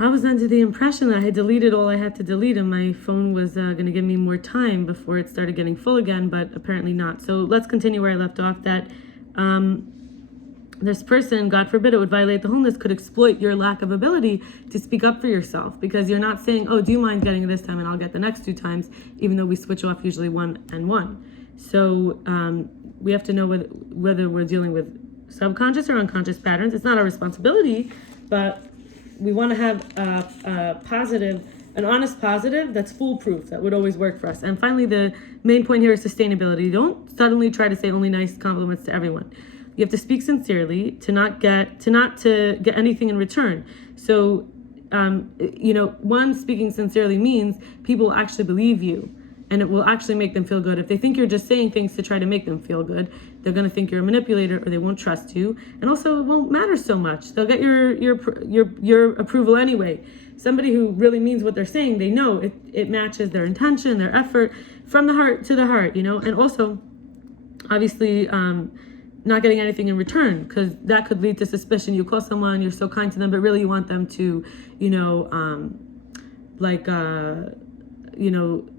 I was under the impression that I had deleted all I had to delete and my phone was going to give me more time before it started getting full again, but apparently not. So let's continue where I left off, that this person, God forbid it would violate the homeless, could exploit your lack of ability to speak up for yourself, because you're not saying, oh, do you mind getting it this time and I'll get the next 2 times, even though we switch off usually 1 and 1. So we have to know whether we're dealing with subconscious or unconscious patterns. It's not our responsibility, but we want to have a positive, an honest positive that's foolproof, that would always work for us. And finally, the main point here is sustainability. Don't suddenly try to say only nice compliments to everyone. You have to speak sincerely to not get anything in return. So, one, speaking sincerely means people will actually believe you, and it will actually make them feel good. If they think you're just saying things to try to make them feel good, they're going to think you're a manipulator, or they won't trust you. And also, it won't matter so much. They'll get your approval anyway. Somebody who really means what they're saying, they know it matches their intention, their effort, from the heart to the heart, and also, obviously, not getting anything in return, because that could lead to suspicion. You call someone, you're so kind to them, but really you want them to,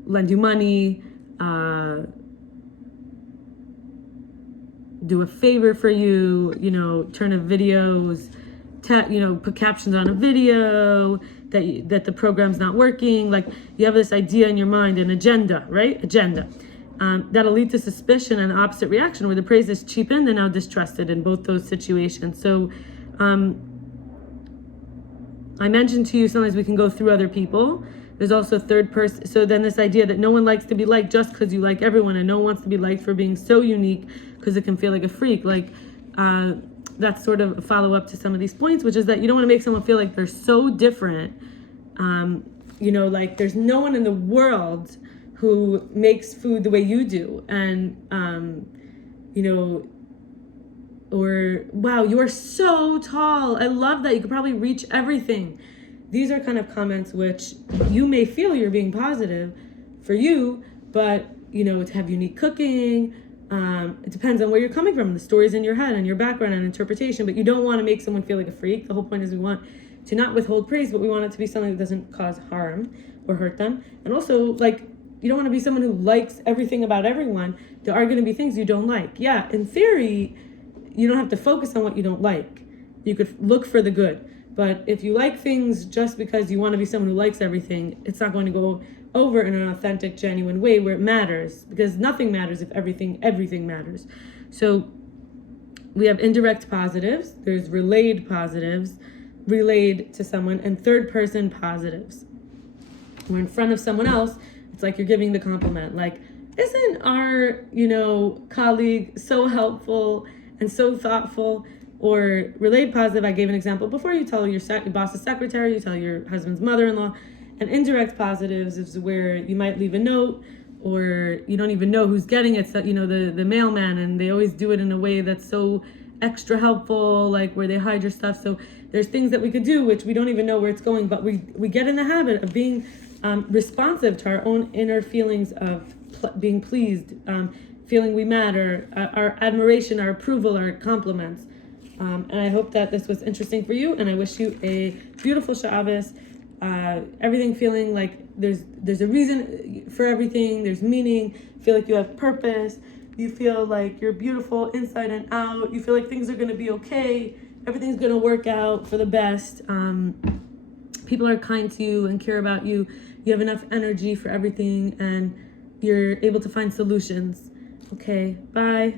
lend you money, do a favor for you, turn of videos, put captions on a video, that the program's not working. Like, you have this idea in your mind, an agenda, right? Agenda. That'll lead to suspicion and opposite reaction, where the praise is cheapened and now distrusted in both those situations. So I mentioned to you, sometimes we can go through other people. There's also third person. So then this idea that no one likes to be liked just because you like everyone, and no one wants to be liked for being so unique, because it can feel like a freak. Like, that's sort of a follow-up to some of these points, which is that you don't want to make someone feel like they're so different. Like there's no one in the world who makes food the way you do, and or wow, you are so tall, I love that, you could probably reach everything. These are kind of comments which you may feel you're being positive for you, but to have unique cooking, it depends on where you're coming from, the stories in your head and your background and interpretation. But you don't want to make someone feel like a freak. The whole point is we want to not withhold praise, but we want it to be something that doesn't cause harm or hurt them. And also, like, you don't want to be someone who likes everything about everyone. There are going to be things you don't like. Yeah, in theory, you don't have to focus on what you don't like. You could look for the good. But if you like things just because you want to be someone who likes everything, it's not going to go over in an authentic, genuine way where it matters, because nothing matters if everything matters. So we have indirect positives, there's relayed positives, relayed to someone, and third person positives. We're in front of someone else, it's like you're giving the compliment, like, isn't our, colleague so helpful and so thoughtful? Or relayed positive, I gave an example before, you tell your boss's secretary, you tell your husband's mother-in-law. And indirect positives is where you might leave a note, or you don't even know who's getting it, so, the mailman, and they always do it in a way that's so extra helpful, like where they hide your stuff. So there's things that we could do which we don't even know where it's going, but we get in the habit of being responsive to our own inner feelings of being pleased, feeling we matter, our admiration, our approval, our compliments. And I hope that this was interesting for you, and I wish you a beautiful Shabbos. Everything feeling like there's a reason for everything, there's meaning, feel like you have purpose, you feel like you're beautiful inside and out, you feel like things are going to be okay, everything's going to work out for the best, people are kind to you and care about you, you have enough energy for everything, and you're able to find solutions. Okay, bye.